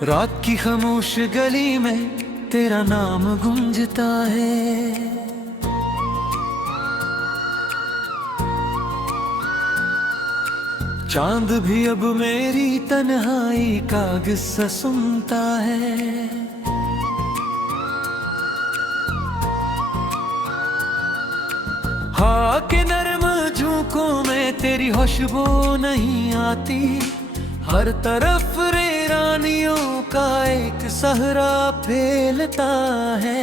रात की खामोश गली में तेरा नाम गूंजता है। चांद भी अब मेरी तन्हाई का किस्सा सुनता है। हाँ के नरम झोंकों में तेरी खुशबू नहीं आती। हर तरफ रानियों का एक सहरा फैलता है।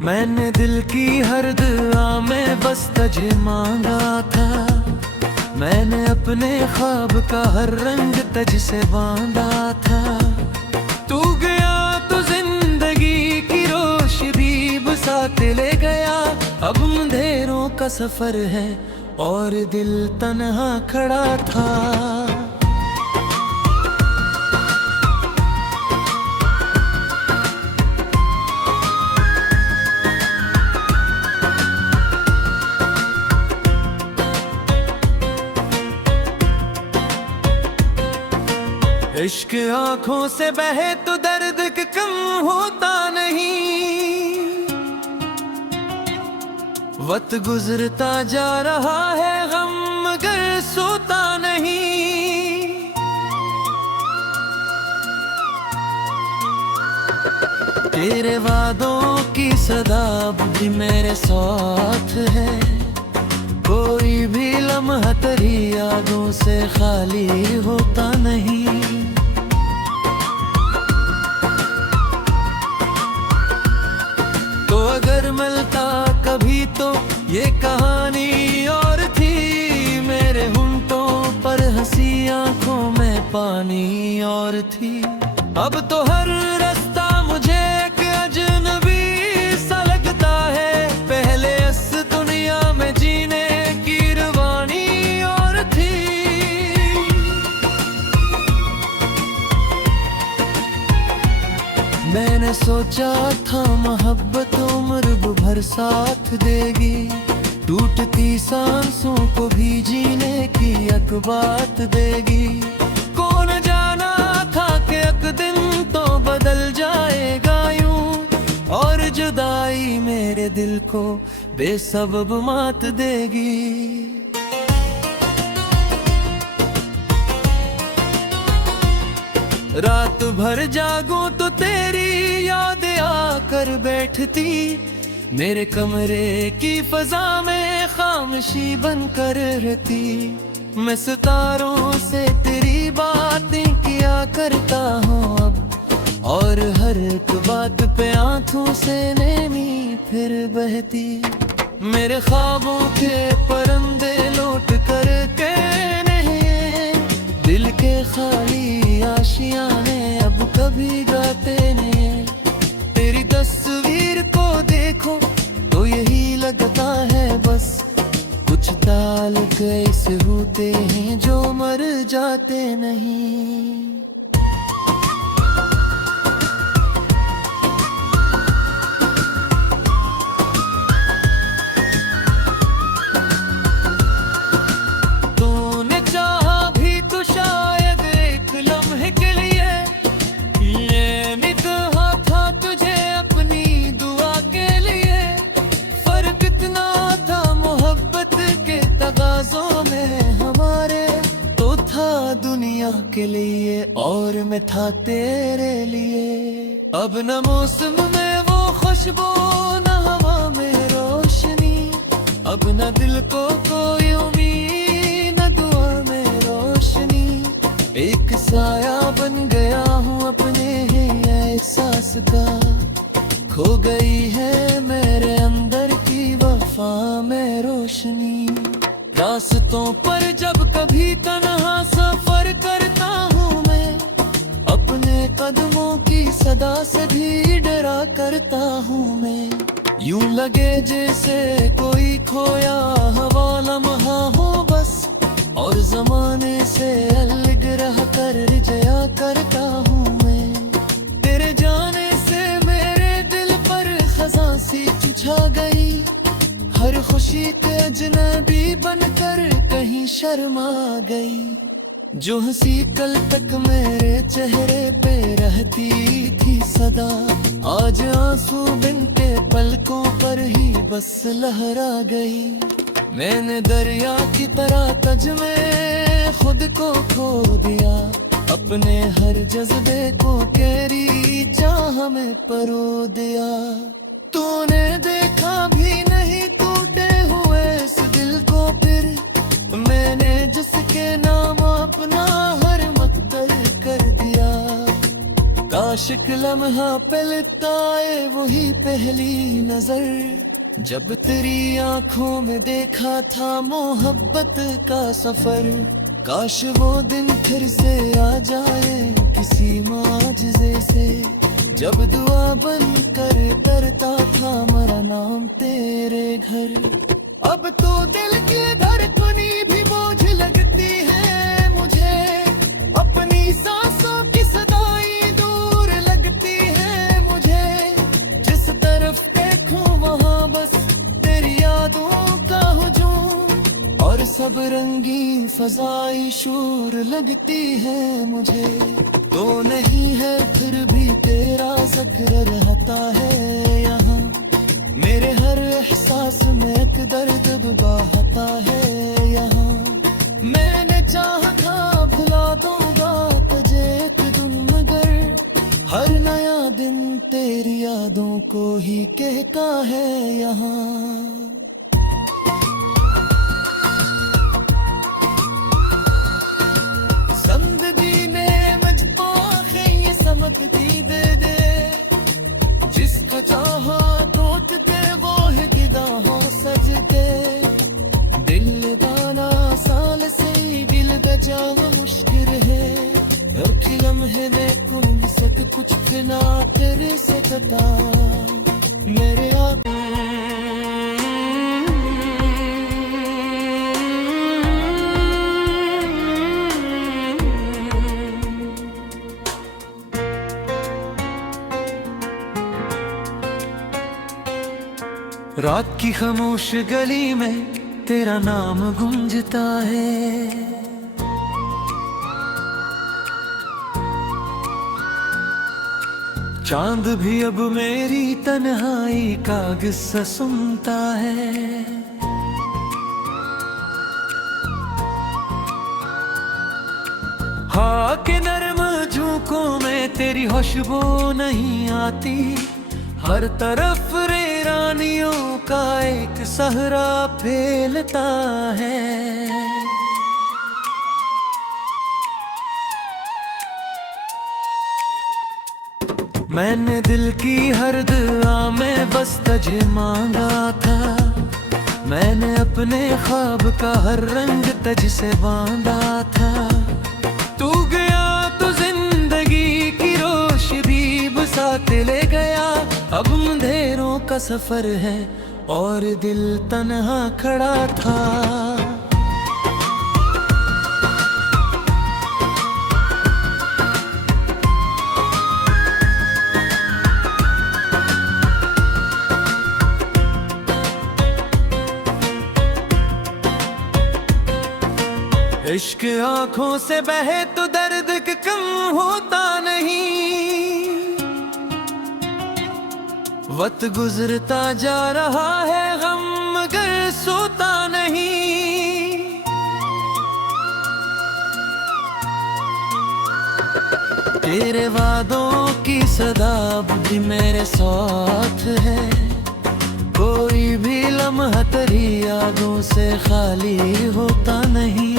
मैंने दिल की हर दुआ में बस तुझे मांगा था। मैंने अपने ख्वाब का हर रंग तुझसे बांधा था। तू गया तो जिंदगी की रोशनी बसाते ले गया। अब अंधेरों का सफर है और दिल तन्हा खड़ा था। इश्क आंखों से बहे तो दर्द कम होता नहीं। वक्त गुजरता जा रहा है गम मगर सोता नहीं। तेरे वादों की सदा भी मेरे साथ है। कोई भी लम्हा तेरी यादों से खाली होता नहीं। तो अगर मिलता कभी तो ये कहानी और थी। मेरे होंठों पर हंसी आंखों में पानी और थी। अब तो हर रास्ता मुझे एक अजनबी सा लगता है। पहले इस दुनिया में जीने की रवानी और थी। मैंने सोचा था मोहब्बत उम्र भर साथ देगी। टूटती सांसों को भी जीने की एक बात देगी। कौन जाना था कि एक दिन तो बदल जाएगा यूं। और जुदाई मेरे दिल को बेसबब मात देगी। रात भर जागूं तो तेरी याद आकर बैठती। मेरे कमरे की फजा में खामोशी बनकर रहती। मैं सितारों से तेरी बातें किया करता हूँ अब। और हर एक बात पे आंखों से नैनी फिर बहती। मेरे ख्वाबों के परंदे लौट कर के नहीं। दिल के खाली आशियाने अब कभी गाते नहीं। तेरी तस्वीर को देखो तो यही लगता है बस। कुछ ताल कैसे होते हैं जो मर जाते नहीं। तूने चाहा भी तो शायद एक लम्हे के लिए। ये नहीं कहा था तुझे अपनी दुआ के लिए। फर्क इतना था मोहब्बत के तगाजों में हमारे। तो था दुनिया के लिए और मैं था तेरे लिए। अब न मौसम में वो खुशबू न हवा में रोशनी। अब न दिल को कोई उम्मीद न दुआ में रोशनी। एक साया बन गया हूँ अपने ही एहसास का। खो गई है मेरे अंदर की वफा में रोशनी। रास्तों पर जब कभी तन्हा सफर करता हूँ मैं। अपने कदमों की सदा से भी डरा करता हूँ मैं। यूं लगे जैसे कोई खोया हवा लम्हा हो बस। और जमाने से अलग रह कर जया करता हूँ मैं। तेरे जाने से मेरे दिल पर खजा सी छा गई। हर खुशी के अजनबी बनकर कहीं शर्मा गई। जो हंसी कल तक मेरे चेहरे पे रहती थी सदा, आज आंसू बिन के पलकों पर ही बस लहरा गई। मैंने दरिया की तरह तज में खुद को खो दिया, अपने हर जज्बे को केरी चाह में परो दिया। तूने देखा भी नहीं टूटे हुए इस दिल को फिर, मैंने जिसके नाम अपना हर मकदर कर दिया। काश एक लम्हा पे लिपटाए वही पहली नजर, जब तेरी आंखों में देखा था मोहब्बत का सफर। काश वो दिन फिर से आ जाए किसी माजज़े से, जब दुआ बनकर करता था मेरा नाम तेरे घर। अब तो दिल की धड़कनी भी बोझ लगती है मुझे, अपनी सांसों की सदाई दूर लगती है मुझे। जिस तरफ देखूं वहां बस तेरी यादों का हुजूम, और सब रंगी फजाई शूर लगती है मुझे। तो नहीं है फिर भी तेरा जिक्र रहता है यहाँ, मेरे हर एहसास में एक दर्द बहता है यहाँ। मैंने चाहा था भुला दूंगा तुझे एक दिन, मगर हर नया दिन तेरी यादों को ही कहता है यहाँ। जिंदगी में मुझको ये समझती दे दे, जिसका चाहा टूटते वो है किदाहों सजते। दिल लगाना साल से दिल बजाना मुश्किल है, हर लम्हे में कुल सक कुछ बिना तेरे से कटा मेरे रात की खामोश गली में तेरा नाम गूंजता है। चांद भी अब मेरी तन्हाई का किस्सा सुनता है। हाँ के नरम झोंकों में तेरी खुशबू नहीं आती, हर तरफ रानियों का एक सहरा फैलता है। मैंने दिल की हर दुआ में बस तुझे मांगा था, मैंने अपने ख्वाब का हर रंग तुझ से बांधा था। तू गया तो जिंदगी की रोशनी बसाते ले गया, अब अंधेरों का सफर है और दिल तन्हा खड़ा था। इश्क आंखों से बहे तो दर्द के कम होता नहीं, वक्त गुजरता जा रहा है गम मगर सोता नहीं। तेरे वादों की सदा भी मेरे साथ है, कोई भी लम्हा तेरी यादों से खाली होता नहीं।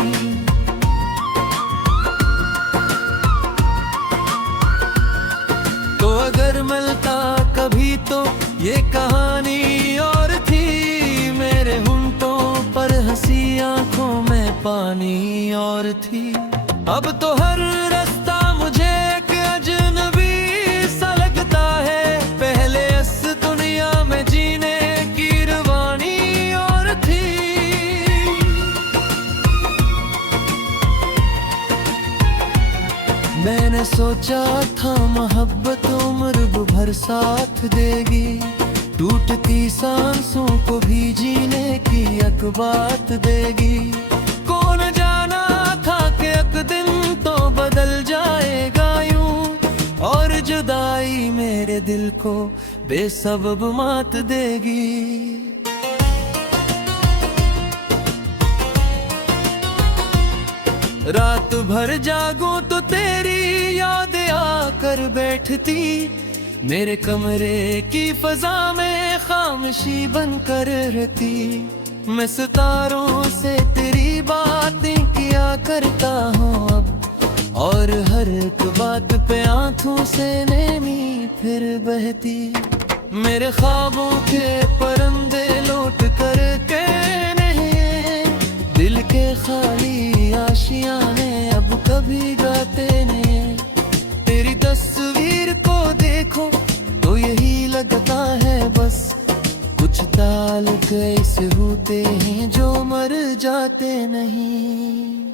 तो अगर मिलता कभी तो ये कहानी और थी, मेरे होंठों पर हंसी आंखों में पानी और थी। अब तो हर रास्ता मुझे एक अजनबी सा लगता है, पहले इस दुनिया में जीने की रवानी और थी। मैंने सोचा था मोहब्बत उम्र भर साथ देगी, टूटती सांसों को भी जीने बात देगी। कौन जाना था कि एक दिन तो बदल जाएगा यूं, और जुदाई मेरे दिल को बेसबब मात देगी। रात भर जागूं तो तेरी याद आकर बैठती, मेरे कमरे की फजा में खामोशी बनकर रहती। मैं सितारों से तेरी बातें किया करता हूँ अब, और हर एक बात पे आंखों से नैनी फिर बहती। मेरे ख्वाबों के परंदे लौट कर के नहीं, दिल के खाली आशियाने अब कभी गाते नहीं। तेरी तस्वीर को देखो तो यही लगता है बस, कुछ ताल्लुक ऐसे होते हैं जो मर जाते नहीं।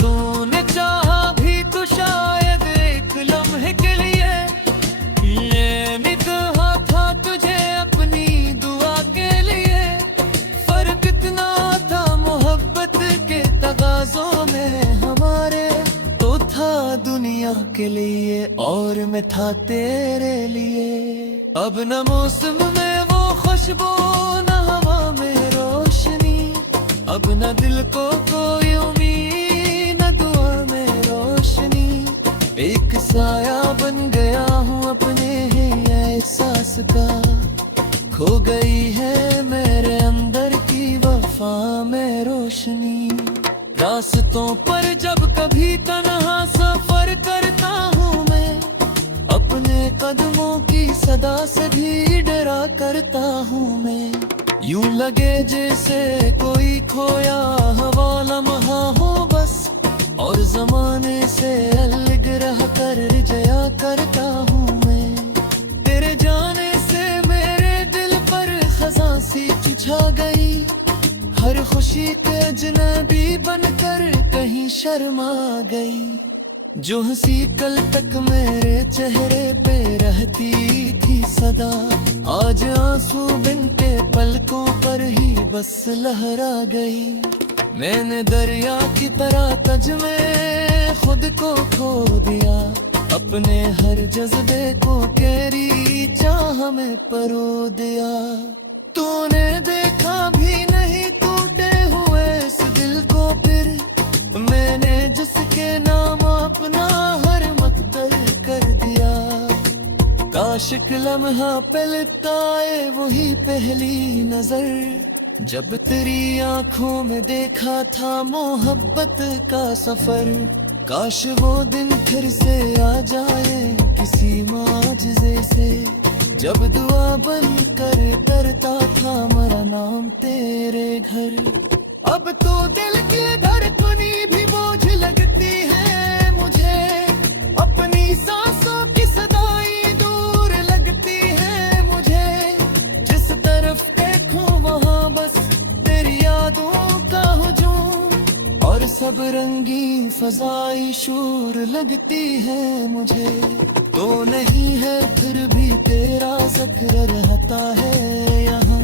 तूने चाहा भी तो शायद एक लम्हे के लिए, ये नहीं कहा था तुझे अपनी दुआ के लिए। फर्क इतना था मोहब्बत के तगाजों में हमारे, तो था दुनिया के लिए और मैं था तेरे लिए। अब न मौसम में वो खुशबू न हवा में रोशनी, अब न दिल को कोई उम्मीद न दुआ में रोशनी। एक साया बन गया हूँ अपने ही एहसास का, खो गई है मेरे अंदर की वफा में रोशनी। रास्तों पर जब कभी तन्हा सफर करता हूँ मैं, अपने कदमों की सदा से भी डरा करता हूँ मैं। यूं लगे जैसे कोई खोया हवा लम्हा हो बस, और जमाने से अलग रह कर जया करता हूँ मैं। तेरे जाने से मेरे दिल पर खज़ां सी छा गई, हर खुशी के अजनबी बनकर कहीं शर्मा गई। जो हंसी कल तक मेरे चेहरे पे रहती थी सदा, आज आंसू बिन के पलकों पर ही बस लहरा गई। मैंने दरिया की तरह तज में खुद को खो दिया, अपने हर जज्बे को केरी चाह में परो दिया। तूने देखा भी नहीं टूटे हुए इस दिल को फिर, मैंने जिसके नाम अपना हर मकदर कर दिया। काश एक लम्हा पे लिपटाए वही पहली नजर, जब तेरी आंखों में देखा था मोहब्बत का सफर। काश वो दिन फिर से आ जाए किसी माजिज़े से, जब दुआ बनकर करता था मेरा नाम तेरे घर। अब तो दिल की धड़कनी भी बोझ लगती है मुझे, अपनी सांसों की सदाई दूर लगती है मुझे। जिस तरफ देखूं वहां बस तेरी यादों का हुजूम, और सब रंगी फजाई शूर लगती है मुझे। तो नहीं है फिर भी तेरा जिक्र रहता है यहाँ,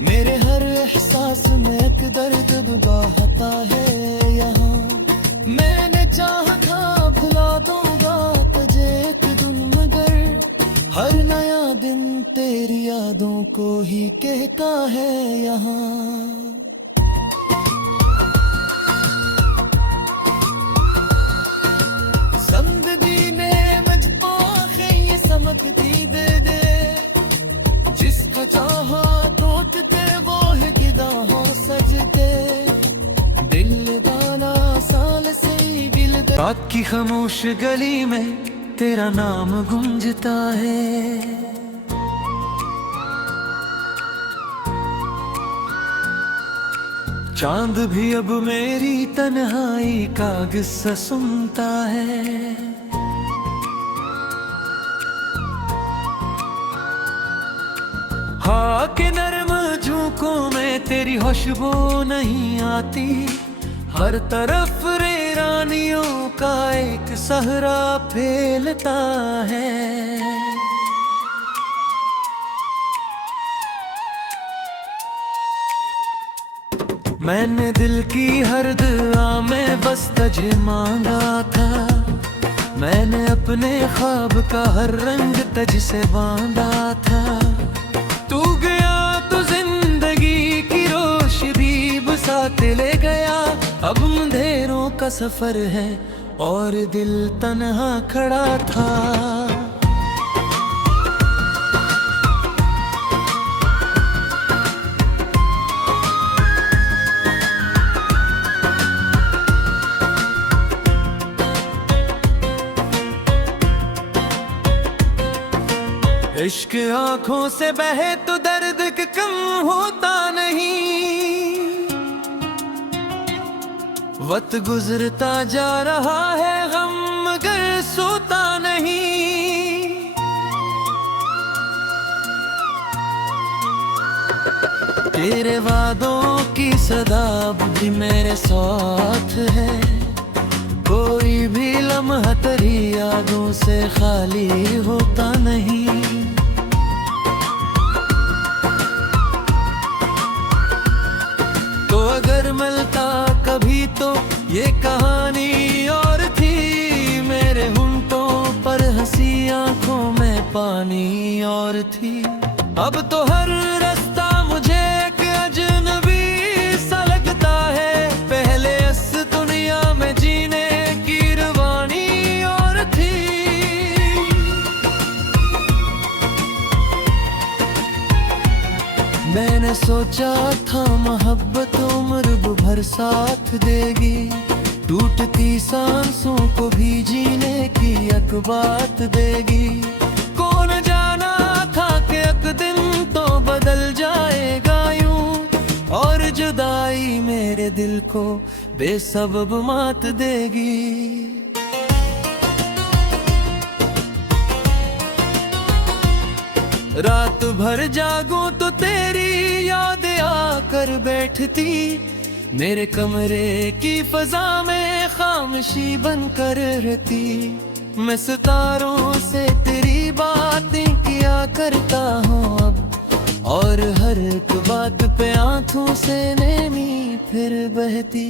मेरे हर एहसास में एक दर्द बहता है यहाँ। मैंने चाहा था भुला दूंगा तुझे एक दिन, मगर हर नया दिन तेरी यादों को ही कहता है यहाँ। समझती दे दे जिसको चाहा टूटते वो है किदा हो सजते, दिल दाना साल से दिल। रात की खामोश गली में तेरा नाम गूंजता है, चांद भी अब मेरी तन्हाई का किस्सा सुनता है। हवा के नर्म झोंकों में तेरी खुशबू नहीं आती, हर तरफ रे वीरानियों का एक सहरा फैलता है। मैंने दिल की हर दुआ में बस तुझे मांगा था, मैंने अपने ख्वाब का हर रंग तुझसे बांधा था। तू गया तो जिंदगी की रोशनी बसाते ले गया, अब अंधेरों का सफर है और दिल तन्हा खड़ा था। इश्क आंखों से बहे तो दर्द कम होता नहीं, वक्त गुजरता जा रहा है गम मगर सोता नहीं। तेरे वादों की सदा भी मेरे साथ है, कोई भी लम्हा तेरी यादों से खाली होता नहीं। तो अगर मिलता कभी तो ये कहानी और थी, मेरे होंठों पर हंसी आंखों में पानी और थी। अब तो हर रास्ता मुझे एक अजनबी सा लगता है, पहले इस दुनिया में जीने की रवानी और थी। मैंने सोचा था मोहब्बत उम्र भर साथ देगी, टूटती सांसों को भी जीने की एक बात देगी। कौन जाना था कि एक दिन तो बदल जाएगा यूं, और जुदाई मेरे दिल को बेसबब मात देगी। रात भर जागूं तो तेरी याद आकर बैठती, मेरे कमरे की फजा में खामोशी बनकर रहती। मैं सितारों से तेरी बातें किया करता हूँ अब, और हर एक बात पे आंखों से नैनी फिर बहती।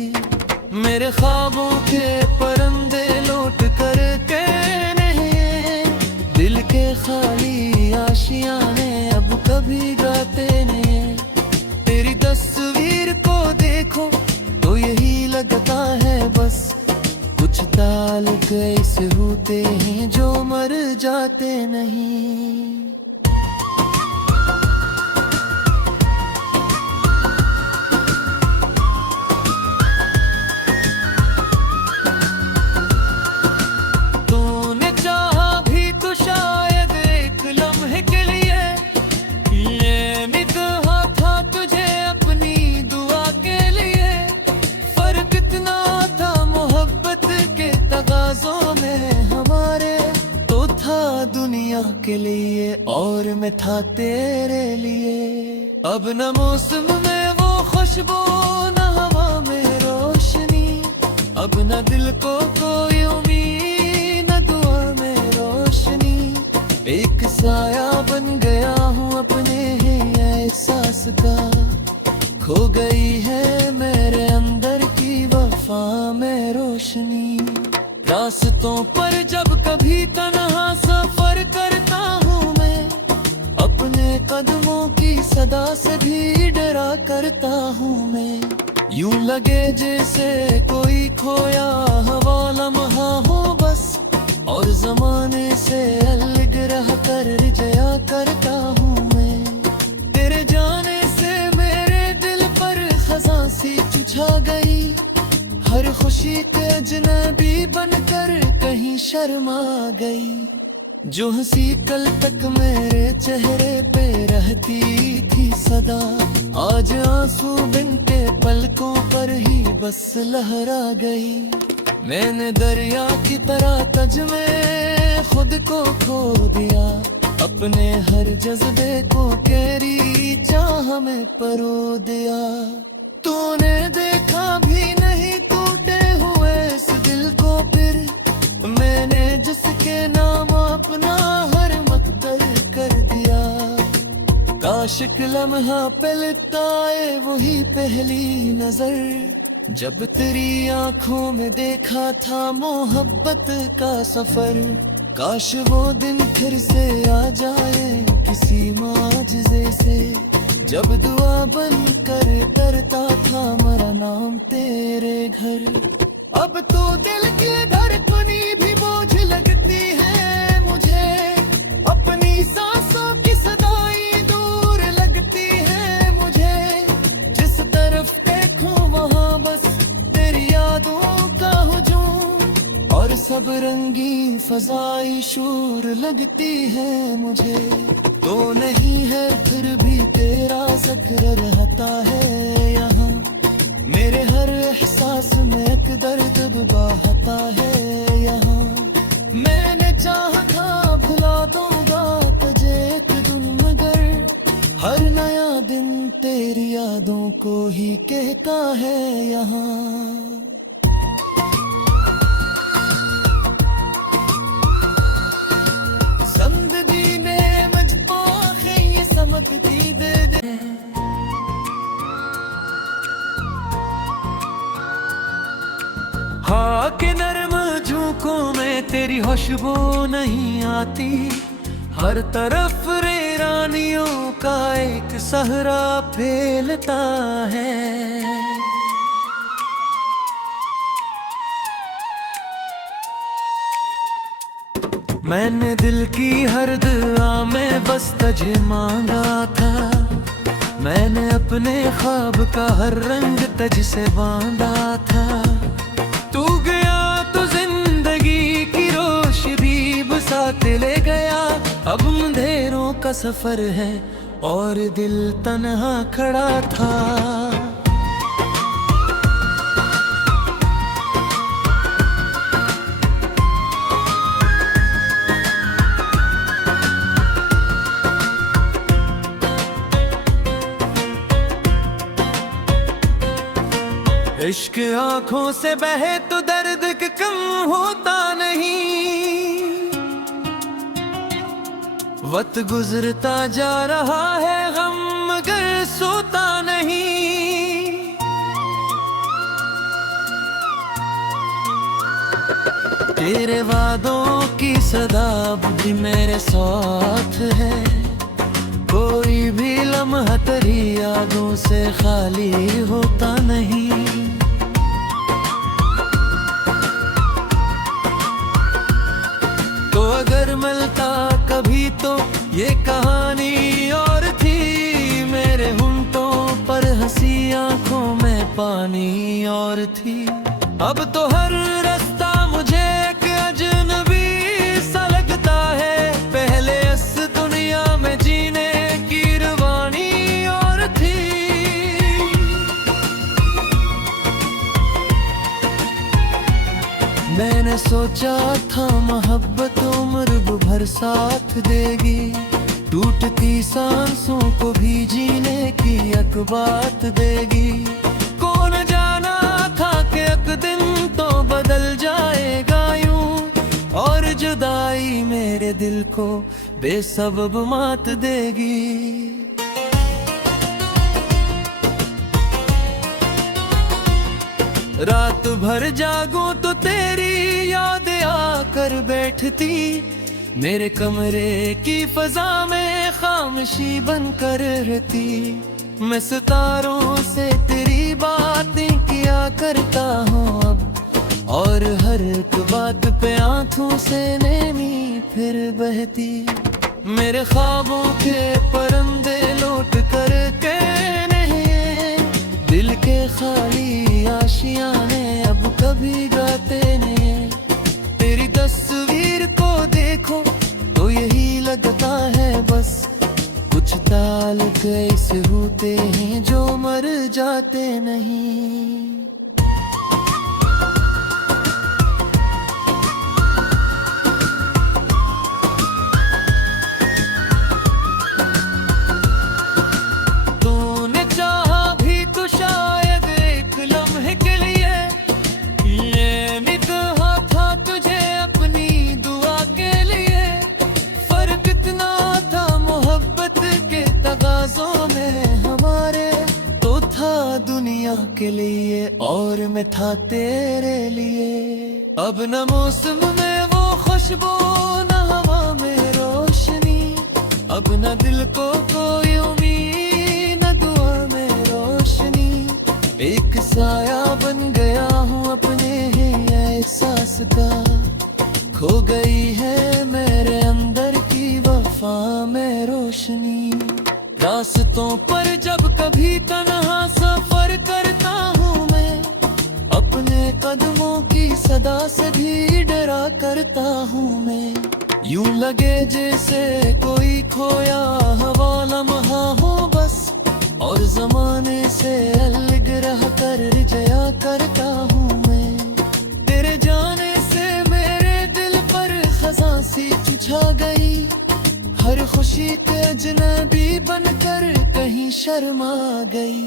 मेरे ख्वाबों के परिंदे लौट कर के नहीं, दिल के खाली आशियाने अब कभी गाते नहीं। तेरी तस्वीर को देखो तो यही लगता है बस, कुछ ताल्लुक ऐसे होते हैं जो मर जाते नहीं। तूने चाहा भी तो शायद एक लम्हे के लिए, ये निगाह था तुझे अपनी दुआ के लिए। फर्क इतना था मोहब्बत के तगाजों में हमारे, तो था दुनिया के लिए और मैं था तेरे लिए। अब न मौसम में वो खुशबू न हवा में रोशनी, अब न दिल को कोई उम्मीद न दुआ में रोशनी। एक साया बन गया हूँ अपने ही एहसास का, खो गई है मेरे अंदर की वफा में रोशनी। रास्तों पर जब कभी तन्हा सफर करता हूँ मैं, अपने कदमों की सदा से भी डरा करता हूँ मैं। यूं लगे जैसे कोई खोया हवा लम्हा हो बस, और जमाने से अलग रह कर रिझया करता हूँ मैं। तेरे जाने से मेरे दिल पर खज़ां सी छा गई, हर खुशी के अजनबी बनकर कहीं शर्मा गई। जो हंसी कल तक मेरे चेहरे पे रहती थी सदा, आज आंसू बिन के पलकों पर ही बस लहरा गई। मैंने दरिया की तरह तज में खुद को खो दिया, अपने हर जज्बे को तेरी चाह में परो दिया। तूने देखा भी नहीं टूटे हुए इस आशिक लम्हा पे लिपटाए वही पहली नजर, जब तेरी आंखों में देखा था मोहब्बत का सफर। काश वो दिन फिर से आ जाए किसी माजज़े से, जब दुआ बनकर करता था मेरा नाम तेरे घर। अब तो दिल की धड़कनी भी बोझ लगती है मुझे, अपनी सांसों की सदाई दूर लगती है मुझे। जिस तरफ देखूं वहां बस तेरी यादों का हुजूम, और सब रंगी फजाई शूर लगती है मुझे। तो नहीं है फिर भी तेरा जिक्र रहता है यहाँ, मेरे हर एहसास में एक दर्द बहता है यहाँ। मैंने चाहा था भुला दूंगा तुझे एक दिन, मगर हर नया दिन तेरी यादों को ही कहता है यहाँ। जिंदगी ने मुझको ये समझती दे दे, हाँ के नरम झोंकों में तेरी खुशबू नहीं आती। हर तरफ रेरानियों का एक सहरा फैलता है। मैंने दिल की हर दुआ में बस तुझे मांगा था, मैंने अपने ख्वाब का हर रंग तुझसे बांधा था। तू गया तो जिंदगी की रोशनी बसाते ले गया, अब अंधेरों का सफर है और दिल तन्हा खड़ा था। इश्क आंखों से बहे तो दर्द के कम होता नहीं, वक्त गुजरता जा रहा है गम मगर सोता नहीं। तेरे वादों की सदा भी मेरे साथ है, कोई भी लम्हा तेरी यादों से खाली होता नहीं। तो अगर मिलता कभी तो ये कहानी और थी, मेरे होंठों पर हंसी आंखों में पानी और थी। अब तो हर रास्ता मुझे एक अजनबी सा लगता है, पहले इस दुनिया में जीने की रवानी और थी। मैंने सोचा था मोहब्बत उम्र भर साथ देगी, टूटती सांसों को भी जीने की एक बात देगी। कौन जाना था कि एक दिन तो बदल जाएगा यूं, और जुदाई मेरे दिल को बेसबब मात देगी। रात भर जागूं तो तेरी याद आकर बैठती, मेरे कमरे की फजा में खामोशी बनकर रहती। मैं सितारों से तेरी बातें किया करता हूँ अब, और हर एक बात पे आंखों से नैनी फिर बहती। मेरे ख्वाबों के परिंदे लौट कर के नहीं, दिल के खाली आशियाने अब कभी गाते नहीं। तेरी तस्वीर को देखो तो यही लगता है बस, कुछ ताल्लुक ऐसे होते हैं जो मर जाते नहीं। तूने चाहा भी तो शायद एक लम्हे के लिए, ये निगाह में था तेरे लिए। अब न मौसम में वो खुशबू न हवा में रोशनी, अब न दिल को कोई उम्मीद न दुआ में रोशनी। एक साया बन गया हूँ अपने ही एहसास का, खो गई है मेरे अंदर की वफा में रोशनी। रास्तों पर जब कभी तन्हा सफर करता हूँ मैं, अपने कदमों की सदा से भी डरा करता हूँ मैं। यूं लगे जैसे कोई खोया हवा लम्हा हो बस, और जमाने से अलग रह कर जया करता हूँ मैं। तेरे जाने से मेरे दिल पर खज़ां सी छा गई, हर खुशी के अजनबी बनकर कहीं शर्मा गई।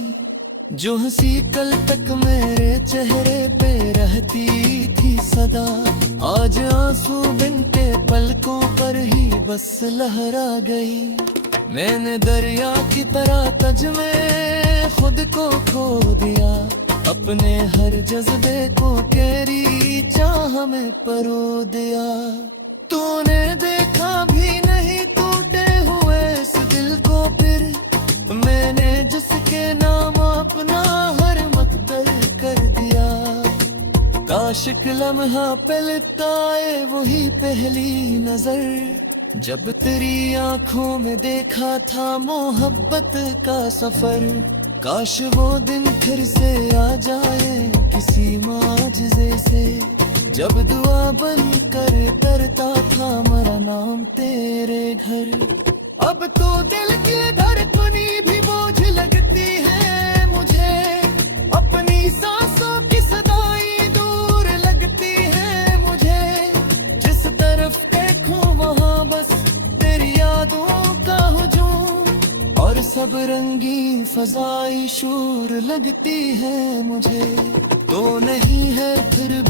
जो हंसी कल तक मेरे चेहरे पे रहती थी सदा, आज आंसू बिन के पलकों पर ही बस लहरा गई। मैंने दरिया की तरह तज में खुद को खो दिया, अपने हर जज्बे को तेरी चाह में परो दिया। तूने देखा भी नहीं टूटे हुए इस दिल को फिर, मैंने जिसके नाम अपना हर मकदर कर दिया। काश एक लम्हा पे लिपटाए वही पहली नजर, जब तेरी आंखों में देखा था मोहब्बत का सफर। काश वो दिन फिर से आ जाए किसी माजज़े से, जब दुआ बनकर करता था मेरा नाम तेरे घर। अब तो दिल की धड़कनी भी बोझ लगती है मुझे, अपनी सांसों की सदाई दूर लगती है मुझे। जिस तरफ देखूं वहां बस तेरी यादों का हुजूम, और सब रंगी फजाई शूर लगती है मुझे। तो नहीं है फिर